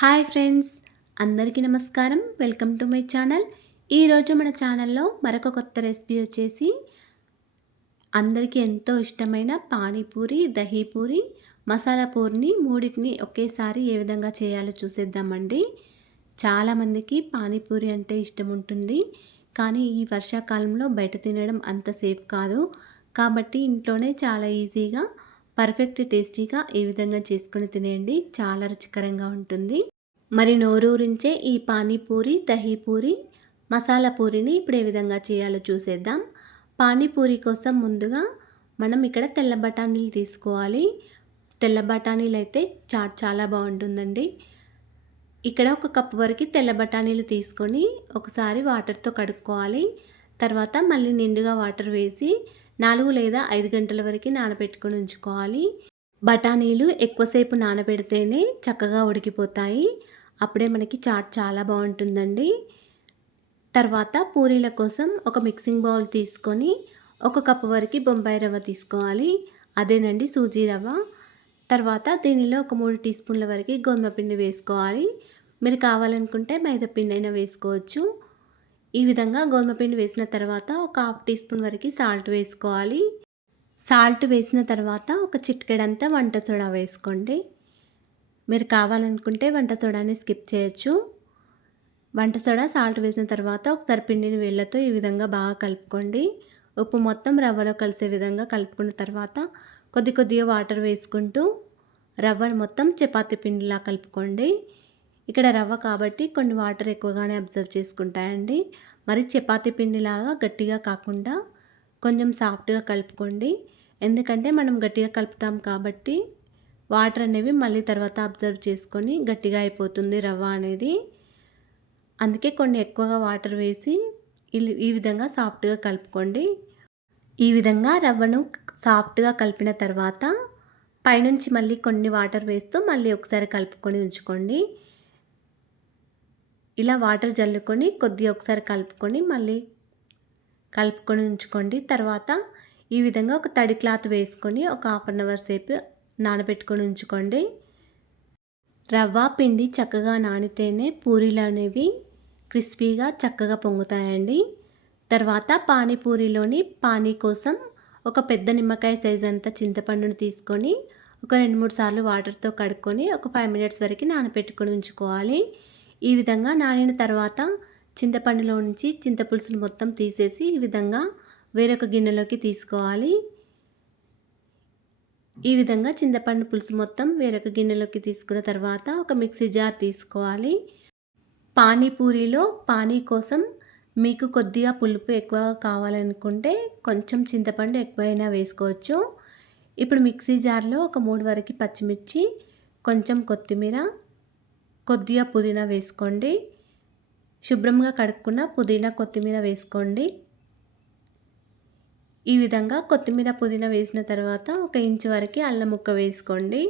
Hi friends, అందరికీ నమస్కారం. Welcome to my channel. ఈరోజు మన ఛానల్లో మరొక కొత్త రెసిపీ వచ్చేసి అందరికీ ఎంతో ఇష్టమైన పానీపూరి, దహీపూరి, మసాలా పూరిని మూడింటిని ఒకేసారి ఏ విధంగా చేయాలో చూసేద్దామండి. చాలామందికి పానీపూరి అంటే ఇష్టం ఉంటుంది, కానీ ఈ వర్షాకాలంలో బయట తినడం అంత సేఫ్ కాదు. కాబట్టి ఇంట్లోనే చాలా ఈజీగా పర్ఫెక్ట్ టేస్టీగా ఈ విధంగా చేసుకొని తినేయండి. చాలా రుచికరంగా ఉంటుంది. మరి నోరూరించే ఈ పానీపూరి, దహీపూరి, మసాలా పూరిని ఇప్పుడు ఏ విధంగా చేయాలో చూసేద్దాం. పానీపూరి కోసం ముందుగా మనం ఇక్కడ తెల్ల బఠానీలు తీసుకోవాలి. తెల్ల బఠానీలు అయితే చాట్ చాలా బాగుంటుందండి. ఇక్కడ ఒక కప్పు వరకు తెల్ల బఠానీలు తీసుకొని ఒకసారి వాటర్తో కడుక్కోవాలి. తర్వాత మళ్ళీ నిండుగా వాటర్ వేసి 4 లేదా 5 గంటల వరకు నానబెట్టుకొని ఉంచుకోవాలి. బఠానీలు ఎక్కువసేపు నానబెడితేనే చక్కగా ఉడికిపోతాయి. అప్పుడే మనకి చాట్ చాలా బాగుంటుందండి. తర్వాత పూరీల కోసం ఒక మిక్సింగ్ బౌల్ తీసుకొని ఒక కప్పు వరకు బొంబాయి రవ్వ తీసుకోవాలి. అదేనండి సూజీ రవ్వ. తర్వాత దీనిలో ఒక 3 టీ స్పూన్ల వరకు గోధుమ పిండి వేసుకోవాలి. మీరు కావాలనుకుంటే మైదా పిండి అయినా వేసుకోవచ్చు. ఈ విధంగా గోధుమ పిండి వేసిన తర్వాత ఒక హాఫ్ టీ స్పూన్ వరకు సాల్ట్ వేసుకోవాలి. సాల్ట్ వేసిన తర్వాత ఒక చిటికెడంతా వంట సోడా వేసుకోండి. మీరు కావాలనుకుంటే వంట సోడాని స్కిప్ చేయొచ్చు. వంట సోడా, సాల్ట్ వేసిన తర్వాత ఒకసారి పిండిని వేళ్ళతో ఈ విధంగా బాగా కలుపుకోండి. ఉప్పు మొత్తం రవ్వలో కలిసే విధంగా కలుపుకున్న తర్వాత కొద్దిగా వాటర్ వేసుకుంటూ రవ్వను మొత్తం చపాతీ పిండిలా కలుపుకోండి. ఇక్కడ రవ్వ కాబట్టి కొన్ని వాటర్ ఎక్కువగానే అబ్జర్వ్ చేసుకుంటాయండి. మరి చపాతీ పిండిలాగా గట్టిగా కాకుండా కొంచెం సాఫ్ట్గా కలుపుకోండి. ఎందుకంటే మనం గట్టిగా కలుపుతాం కాబట్టి వాటర్ అనేవి మళ్ళీ తర్వాత అబ్జర్వ్ చేసుకొని గట్టిగా అయిపోతుంది రవ్వ అనేది. అందుకే కొన్ని ఎక్కువగా వాటర్ వేసి ఈ విధంగా సాఫ్ట్గా కలుపుకోండి. ఈ విధంగా రవ్వను సాఫ్ట్గా కలిపిన తర్వాత పైనుంచి మళ్ళీ కొన్ని వాటర్ వేస్తూ మళ్ళీ ఒకసారి కలుపుకొని ఉంచుకోండి. ఇలా వాటర్ జల్లుకొని కొద్దిగా ఒకసారి కలుపుకొని మళ్ళీ కలుపుకొని ఉంచుకోండి. తర్వాత ఈ విధంగా ఒక తడి క్లాత్ వేసుకొని ఒక హాఫ్ అన్ అవర్ సేపు నానబెట్టుకొని ఉంచుకోండి. రవ్వ పిండి చక్కగా నానితేనే పూరీలు అనేవి క్రిస్పీగా చక్కగా పొంగుతాయండి. తర్వాత పానీపూరిలోని పానీ కోసం ఒక పెద్ద నిమ్మకాయ సైజ్ అంతా చింతపండును తీసుకొని ఒక 2-3 సార్లు వాటర్తో కడుక్కొని ఒక 5 మినిట్స్ వరకు నానబెట్టుకొని ఉంచుకోవాలి. ఈ విధంగా నానిన తర్వాత చింతపండులో నుంచి చింతపులుసును మొత్తం తీసేసి ఈ విధంగా వేరొక గిన్నెలోకి తీసుకోవాలి. ఈ విధంగా చింతపండు పులుసు మొత్తం వేరొక గిన్నెలోకి తీసుకున్న తర్వాత ఒక మిక్సీ జార్ తీసుకోవాలి. పానీపూరిలో పానీ కోసం మీకు కొద్దిగా పులుపు ఎక్కువ కావాలనుకుంటే కొంచెం చింతపండు ఎక్కువైనా వేసుకోవచ్చు. ఇప్పుడు మిక్సీ జార్లో ఒక 3 వరకు పచ్చిమిర్చి, కొంచెం కొత్తిమీర, కొద్దిగా పుదీనా వేసుకోండి. శుభ్రంగా కడుక్కున్న పుదీనా, కొత్తిమీర వేసుకోండి. ఈ విధంగా కొత్తిమీర, పుదీనా వేసిన తర్వాత 1 ఇంచు వరకు అల్లం ముక్క వేసుకోండి.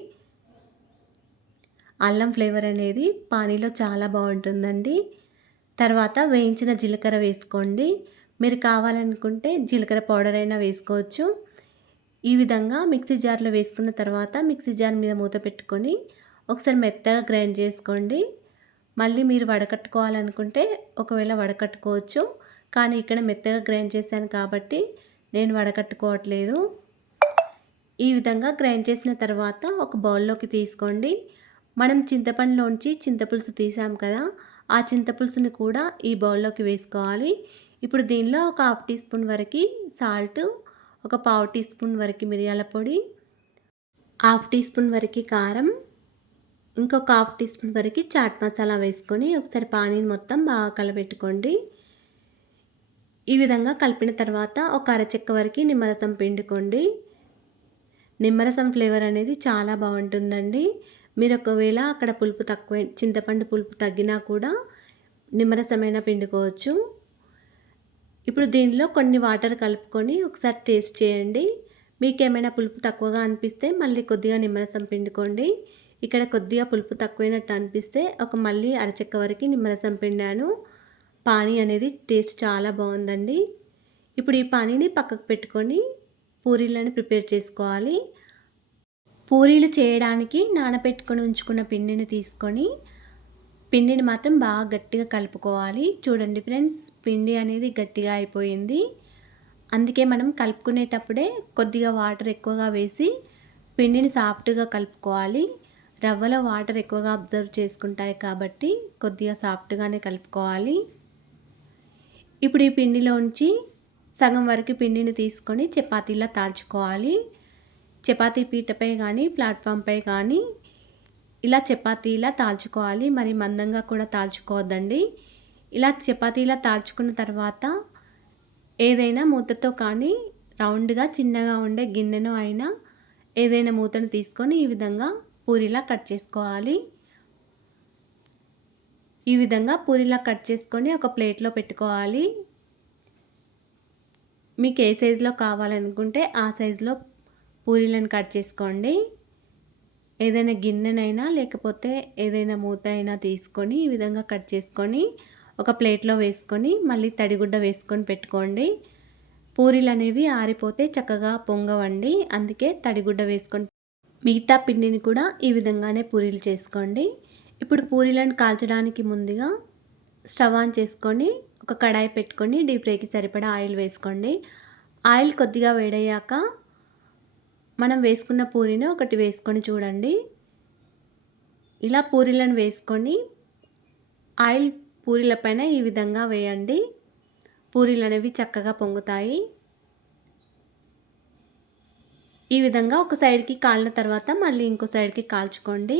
అల్లం ఫ్లేవర్ అనేది పానీలో చాలా బాగుంటుందండి. తర్వాత వేయించిన జీలకర్ర వేసుకోండి. మీరు కావాలనుకుంటే జీలకర్ర పౌడర్ అయినా వేసుకోవచ్చు. ఈ విధంగా మిక్సీ జార్లో వేసుకున్న తర్వాత మిక్సీ జార్ మీద మూత పెట్టుకొని ఒకసారి మెత్తగా గ్రైండ్ చేసుకోండి. మళ్ళీ మీరు వడకట్టుకోవాలనుకుంటే ఒకవేళ వడకట్టుకోవచ్చు. కానీ ఇక్కడ మెత్తగా గ్రైండ్ చేశాను కాబట్టి నేను వడకట్టుకోవట్లేదు. ఈ విధంగా గ్రైండ్ చేసిన తర్వాత ఒక బౌల్లోకి తీసుకోండి. మనం చింతపండులోంచి చింతపులుసు తీసాం కదా, ఆ చింతపులుసుని కూడా ఈ బౌల్లోకి వేసుకోవాలి. ఇప్పుడు దీనిలో ఒక హాఫ్ టీ స్పూన్ వరకు సాల్ట్, ఒక పావు టీ స్పూన్ వరకు మిరియాల పొడి, హాఫ్ టీ స్పూన్ వరకు కారం, ఇంకొక హాఫ్ టీ స్పూన్ వరకు చాట్ మసాలా వేసుకొని ఒకసారి పానీని మొత్తం బాగా కలబెట్టుకోండి. ఈ విధంగా కలిపిన తర్వాత ఒక అరచెక్క వరకు నిమ్మరసం పిండుకోండి. నిమ్మరసం ఫ్లేవర్ అనేది చాలా బాగుంటుందండి. మీరు ఒకవేళ అక్కడ పులుపు తక్కువ, చింతపండు పులుపు తగ్గినా కూడా నిమ్మరసమైనా పిండుకోవచ్చు. ఇప్పుడు దీనిలో కొన్ని వాటర్ కలుపుకొని ఒకసారి టేస్ట్ చేయండి. మీకు ఏమైనా పులుపు తక్కువగా అనిపిస్తే మళ్ళీ కొద్దిగా నిమ్మరసం పిండుకోండి. ఇక్కడ కొద్దిగా పులుపు తక్కువైనట్టు అనిపిస్తే మళ్ళీ అరచెక్క వరకు నిమ్మరసం పిండాను. పానీ అనేది టేస్ట్ చాలా బాగుందండి. ఇప్పుడు ఈ పానీని పక్కకు పెట్టుకొని పూరీలను ప్రిపేర్ చేసుకోవాలి. పూరీలు చేయడానికి నానబెట్టుకొని ఉంచుకున్న పిండిని తీసుకొని పిండిని మాత్రం బాగా గట్టిగా కలుపుకోవాలి. చూడండి ఫ్రెండ్స్, పిండి అనేది గట్టిగా అయిపోయింది. అందుకే మనం కలుపుకునేటప్పుడే కొద్దిగా వాటర్ ఎక్కువగా వేసి పిండిని సాఫ్ట్‌గా కలుపుకోవాలి. రవ్వలో వాటర్ ఎక్కువగా అబ్జర్వ్ చేసుకుంటాయి కాబట్టి కొద్దిగా సాఫ్ట్‌గానే కలుపుకోవాలి. ఇప్పుడు ఈ పిండిలోంచి సగం వరకు పిండిని తీసుకొని చపాతీలా తాల్చుకోవాలి. చపాతీ పీటపై కానీ, ప్లాట్‌ఫామ్‌పై కానీ ఇలా చపాతీలా తాల్చుకోవాలి. మరి మందంగా కూడా తాల్చుకోవద్దండి. ఇలా చపాతీలా తాల్చుకున్న తర్వాత ఏదైనా మూతతో కానీ రౌండ్‌గా చిన్నగా ఉండే గిన్నెను అయినా ఏదైనా మూతను తీసుకొని ఈ విధంగా పూరీలా కట్ చేసుకోవాలి. ఈ విధంగా పూరీలా కట్ చేసుకొని ఒక ప్లేట్‌లో పెట్టుకోవాలి. మీకు ఏ సైజులో కావాలనుకుంటే ఆ సైజులో పూరీలను కట్ చేసుకోండి. ఏదైనా గిన్నెనైనా లేకపోతే ఏదైనా మూత అయినా తీసుకొని ఈ విధంగా కట్ చేసుకొని ఒక ప్లేట్‌లో వేసుకొని మళ్ళీ తడిగుడ్డ వేసుకొని పెట్టుకోండి. పూరీలనేవి ఆరిపోతే చక్కగా పొంగవండి. అందుకే తడిగుడ్డ వేసుకొని మిగతా పిండిని కూడా ఈ విధంగానే పూరీలు చేసుకోండి. ఇప్పుడు పూరీలను కాల్చడానికి ముందుగా స్టవ్ ఆన్ చేసుకొని ఒక కడాయి పెట్టుకొని డీప్ ఫ్రైకి సరిపడా ఆయిల్ వేసుకోండి. ఆయిల్ కొద్దిగా వేడయ్యాక మనం వేసుకున్న పూరీని ఒకటి వేసుకొని చూడండి. ఇలా పూరీలను వేసుకొని ఆయిల్ పూరీల పైన ఈ విధంగా వేయండి. పూరీలు అనేవి చక్కగా పొంగుతాయి. ఈ విధంగా ఒక సైడ్‌కి కాలిన తర్వాత మళ్ళీ ఇంకో సైడ్‌కి కాల్చుకోండి.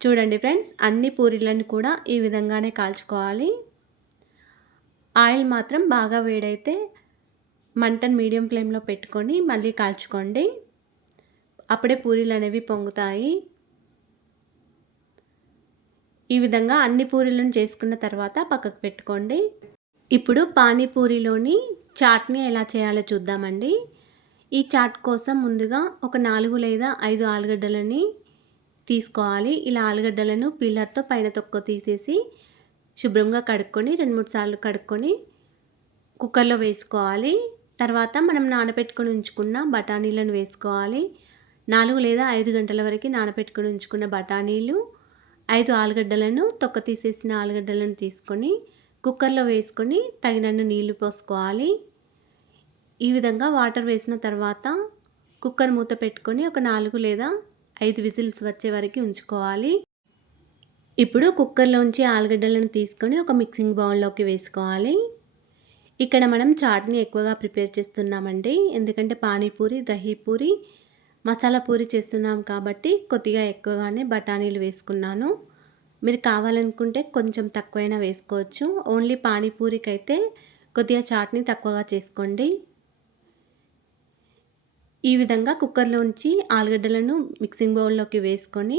చూడండి ఫ్రెండ్స్, అన్ని పూరీలను కూడా ఈ విధంగానే కాల్చుకోవాలి. ఆయిల్ మాత్రం బాగా వేడైతే మంటను మీడియం ఫ్లేమ్‌లో పెట్టుకొని మళ్ళీ కాల్చుకోండి. అప్పుడే పూరీలు అనేవి పొంగుతాయి. ఈ విధంగా అన్ని పూరీలను చేసుకున్న తర్వాత పక్కకు పెట్టుకోండి. ఇప్పుడు పానీపూరిలోని చాట్నీ ఎలా చేయాలో చూద్దామండి. ఈ చాట్ కోసం ముందుగా ఒక 4 లేదా 5 ఆలుగడ్డలని తీసుకోవాలి. ఇలా ఆలుగడ్డలను పీలర్‌తో పైన తొక్క తీసేసి శుభ్రంగా కడుక్కొని 2, 3 సార్లు కడుక్కొని కుక్కర్‌లో వేసుకోవాలి. తర్వాత మనం నానబెట్టుకొని ఉంచుకున్న బఠానీలను వేసుకోవాలి. 4 లేదా 5 గంటల వరకు నానబెట్టుకొని ఉంచుకున్న బఠానీలు, 5 ఆలుగడ్డలను తొక్క తీసేసిన ఆలుగడ్డలను తీసుకొని కుక్కర్‌లో వేసుకొని తగినన్ని నీళ్లు పోసుకోవాలి. ఈ విధంగా వాటర్ వేసిన తర్వాత కుక్కర్ మూత పెట్టుకొని ఒక 4 లేదా 5 విజిల్స్ వచ్చే వరకు ఉంచుకోవాలి. ఇప్పుడు కుక్కర్‌లోంచి ఆలుగడ్డలను తీసుకొని ఒక మిక్సింగ్ బౌల్‌లోకి వేసుకోవాలి. ఇక్కడ మనం చాట్‌ని ఎక్కువగా ప్రిపేర్ చేస్తున్నామండి. ఎందుకంటే పానీపూరి, దహీపూరి, మసాలా పూరి చేస్తున్నాం కాబట్టి కొద్దిగా ఎక్కువగానే బఠానీలు వేసుకున్నాను. మీరు కావాలనుకుంటే కొంచెం తక్కువైనా వేసుకోవచ్చు. ఓన్లీ పానీపూరికైతే కొద్దిగా చాట్‌ని తక్కువగా చేసుకోండి. ఈ విధంగా కుక్కర్‌లోంచి ఆలుగడ్డలను మిక్సింగ్ బౌల్‌లోకి వేసుకొని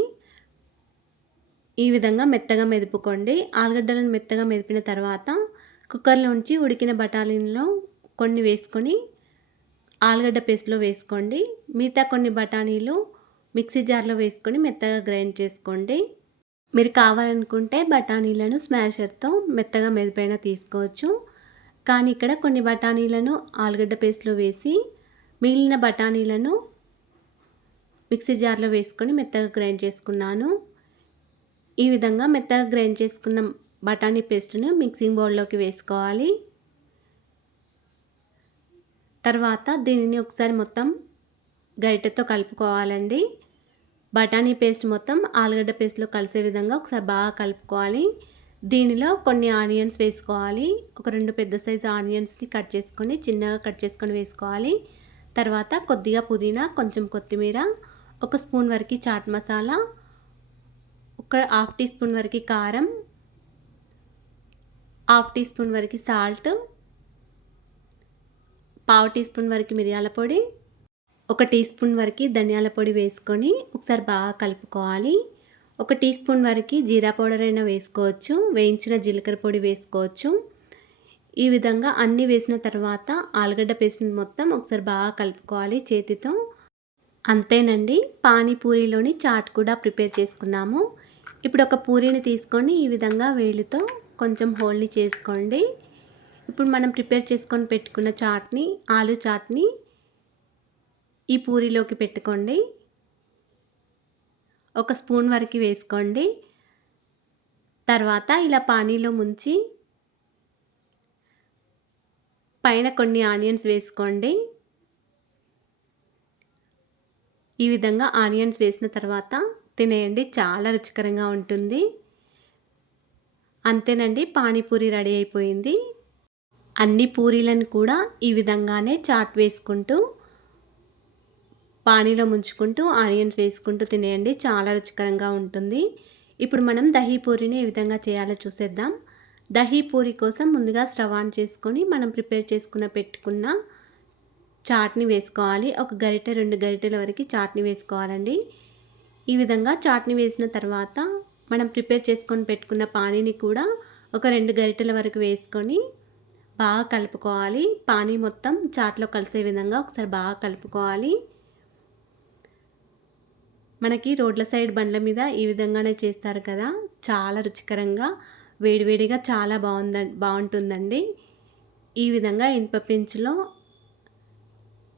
ఈ విధంగా మెత్తగా మెదుపుకోండి. ఆలుగడ్డలను మెత్తగా మెదిపిన తర్వాత కుక్కర్‌లోంచి ఉడికిన బఠానీలను కొన్ని వేసుకొని ఆలుగడ్డ పేస్ట్‌లో వేసుకోండి. మిగతా కొన్ని బఠానీలు మిక్సీ జార్‌లో వేసుకొని మెత్తగా గ్రైండ్ చేసుకోండి. మీరు కావాలనుకుంటే బఠానీలను స్మాషర్‌తో మెత్తగా మెదిపైనా తీసుకోవచ్చు. కానీ ఇక్కడ కొన్ని బఠానీలను ఆలుగడ్డ పేస్ట్‌లో వేసి మిగిలిన బఠానీలను మిక్సీ జార్‌లో వేసుకొని మెత్తగా గ్రైండ్ చేసుకున్నాను. ఈ విధంగా మెత్తగా గ్రైండ్ చేసుకున్న బఠానీ పేస్ట్‌ను మిక్సింగ్ బౌల్‌లోకి వేసుకోవాలి. తర్వాత దీనిని ఒకసారి మొత్తం గరిటెతో కలుపుకోవాలండి. బఠానీ పేస్ట్ మొత్తం ఆలుగడ్డ పేస్ట్‌లో కలిసే విధంగా ఒకసారి బాగా కలుపుకోవాలి. దీనిలో కొన్ని ఆనియన్స్ వేసుకోవాలి. ఒక 2 పెద్ద సైజు ఆనియన్స్‌ని కట్ చేసుకొని చిన్నగా కట్ చేసుకొని వేసుకోవాలి. తర్వాత కొద్దిగా పుదీనా, కొంచెం కొత్తిమీర, ఒక స్పూన్ వరకు చాట్ మసాలా, ఒక హాఫ్ టీ స్పూన్ వరకు కారం, హాఫ్ టీ స్పూన్ వరకు సాల్ట్, పావు టీ స్పూన్ వరకు మిరియాల పొడి, ఒక టీ స్పూన్ వరకు ధనియాల పొడి వేసుకొని ఒకసారి బాగా కలుపుకోవాలి. ఒక టీ స్పూన్ వరకు జీరా పౌడర్ అయినా వేసుకోవచ్చు. వేయించిన జీలకర్ర పొడి వేసుకోవచ్చు. ఈ విధంగా అన్నీ వేసిన తర్వాత ఆలుగడ్డ పేస్ట్‌ని మొత్తం ఒకసారి బాగా కలుపుకోవాలి చేతితో. అంతేనండి, పానీపూరిలోని చాట్ కూడా ప్రిపేర్ చేసుకున్నాము. ఇప్పుడు ఒక పూరీని తీసుకొని ఈ విధంగా వేలితో కొంచెం హోల్ని చేసుకోండి. ఇప్పుడు మనం ప్రిపేర్ చేసుకొని పెట్టుకున్న చాట్‌ని, ఆలు చాట్‌ని ఈ పూరీలోకి పెట్టుకోండి. ఒక స్పూన్ వరకు వేసుకోండి. తర్వాత ఇలా పానీలో ముంచి పైన కొన్ని ఆనియన్స్ వేసుకోండి. ఈ విధంగా ఆనియన్స్ వేసిన తర్వాత తినేయండి, చాలా రుచికరంగా ఉంటుంది. అంతేనండి, పానీపూరి రెడీ అయిపోయింది. అన్ని పూరీలను కూడా ఈ విధంగానే చాట్ వేసుకుంటూ, పానీలో ముంచుకుంటూ, ఆనియన్స్ వేసుకుంటూ తినేయండి, చాలా రుచికరంగా ఉంటుంది. ఇప్పుడు మనం దహీ పూరిని ఏ విధంగా చేయాలో చూసేద్దాం. దహీ పూరి కోసం ముందుగా స్టవ్ ఆన్ చేసుకొని మనం ప్రిపేర్ పెట్టుకున్న చాట్ని వేసుకోవాలి. ఒక గరిటె 2 గరిటెల వరకు చాట్ని వేసుకోవాలండి. ఈ విధంగా చాట్ని వేసిన తర్వాత మనం ప్రిపేర్ చేసుకొని పెట్టుకున్న పానీని కూడా ఒక 2 గరిటెల వరకు వేసుకొని బాగా కలుపుకోవాలి. పానీ మొత్తం చాట్‌లో కలిసే విధంగా ఒకసారి బాగా కలుపుకోవాలి. మనకి రోడ్ల సైడ్ బండ్ల మీద ఈ విధంగానే చేస్తారు కదా! చాలా రుచికరంగా వేడివేడిగా చాలా బావుంటుందండి. ఈ విధంగా ఇనుప పెంచులో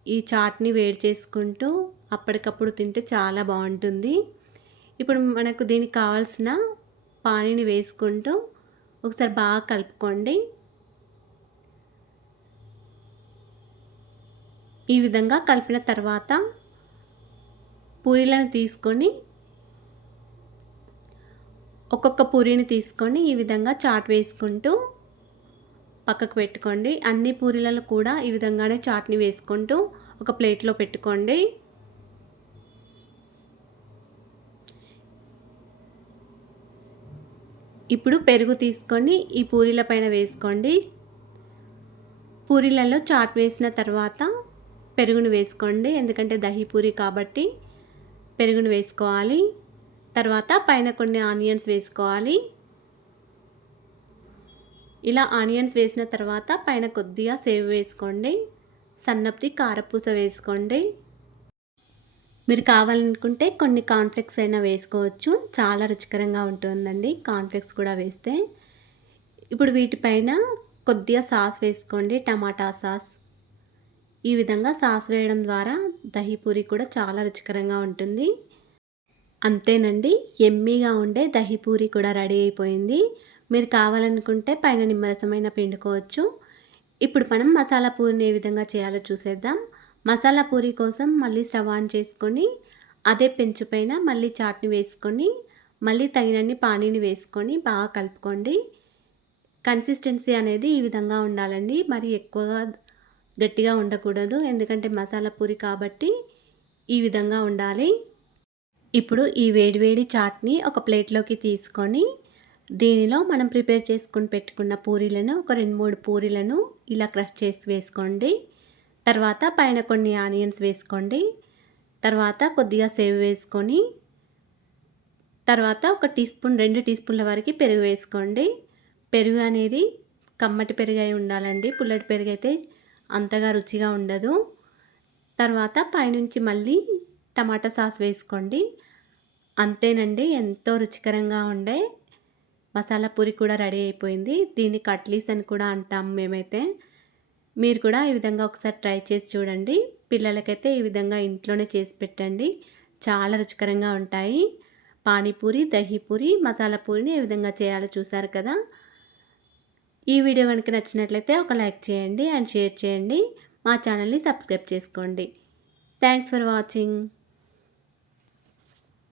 ఈ చాట్‌ని వేడి చేసుకుంటూ అప్పటికప్పుడు తింటే చాలా బావుంటుంది. ఇప్పుడు మనకు దీనికి కావాల్సిన పానీని వేసుకుంటూ ఒకసారి బాగా కలుపుకోండి. ఈ విధంగా కలిపిన తర్వాత పూరీలను తీసుకొని ఒక్కొక్క పూరీని తీసుకొని ఈ విధంగా చాట్ వేసుకుంటూ పక్కకు పెట్టుకోండి. అన్ని పూరీలను కూడా ఈ విధంగానే చాట్‌ని వేసుకుంటూ ఒక ప్లేట్‌లో పెట్టుకోండి. ఇప్పుడు పెరుగు తీసుకొని ఈ పూరీల పైన వేసుకోండి. పూరీలలో చాట్ వేసిన తర్వాత పెరుగును వేసుకోండి. ఎందుకంటే దహీ పూరి కాబట్టి పెరుగును వేసుకోవాలి. తర్వాత పైన కొన్ని ఆనియన్స్ వేసుకోవాలి. ఇలా ఆనియన్స్ వేసిన తర్వాత పైన కొద్దిగా సేవ్ వేసుకోండి. సన్నపు కారపూస వేసుకోండి. మీరు కావాలనుకుంటే కొన్ని కార్న్‌ఫ్లెక్స్ అయినా వేసుకోవచ్చు. చాలా రుచికరంగా ఉంటుందండి కార్న్‌ఫ్లెక్స్ కూడా వేస్తే. ఇప్పుడు వీటిపైన కొద్దిగా సాస్ వేసుకోండి, టమాటా సాస్. ఈ విధంగా సాస్ వేయడం ద్వారా దహీ పూరి కూడా చాలా రుచికరంగా ఉంటుంది. అంతేనండి, యమ్మీగా ఉండే దహీ పూరి కూడా రెడీ అయిపోయింది. మీరు కావాలనుకుంటే పైన నిమ్మరసమైనా పిండుకోవచ్చు. ఇప్పుడు మనం మసాలా పూరిని ఏ విధంగా చేయాలో చూసేద్దాం. మసాలా పూరి కోసం మళ్ళీ స్టవ్ ఆన్ చేసుకొని అదే పెంచు పైన మళ్ళీ చాట్‌ని వేసుకొని మళ్ళీ తగినన్ని పానీని వేసుకొని బాగా కలుపుకోండి. కన్సిస్టెన్సీ అనేది ఈ విధంగా ఉండాలండి. మరి ఎక్కువగా గట్టిగా ఉండకూడదు. ఎందుకంటే మసాలా పూరి కాబట్టి ఈ విధంగా ఉండాలి. ఇప్పుడు ఈ వేడివేడి చాట్‌ని ఒక ప్లేట్‌లోకి తీసుకొని దీనిలో మనం ప్రిపేర్ చేసుకొని పెట్టుకున్న పూరీలను ఒక 2, 3 పూరీలను ఇలా క్రష్ చేసి వేసుకోండి. తర్వాత పైన కొన్ని ఆనియన్స్ వేసుకోండి. తర్వాత కొద్దిగా సేవ్ వేసుకొని తర్వాత ఒక టీ స్పూన్ 2 టీ స్పూన్ల వరకు పెరుగు వేసుకోండి. పెరుగు అనేది కమ్మటి పెరుగు అయి ఉండాలండి. పుల్లటి పెరుగు అయితే అంతగా రుచిగా ఉండదు. తర్వాత పైనుంచి మళ్ళీ టమాటా సాస్ వేసుకోండి. అంతేనండి, ఎంతో రుచికరంగా ఉండే మసాలా పూరి కూడా రెడీ అయిపోయింది. దీన్ని కట్లీస్ అని కూడా అంటాం మేమైతే. మీరు కూడా ఈ విధంగా ఒకసారి ట్రై చేసి చూడండి. పిల్లలకైతే ఈ విధంగా ఇంట్లోనే చేసి పెట్టండి, చాలా రుచికరంగా ఉంటాయి. పానీపూరి, దహీ పూరి, మసాలా పూరిని ఏ విధంగా చేయాలో చూసారు కదా! ఈ వీడియో కనుక నచ్చినట్లయితే ఒక లైక్ చేయండి అండ్ షేర్ చేయండి. మా ఛానల్ని సబ్స్క్రైబ్ చేసుకోండి. Thanks for watching.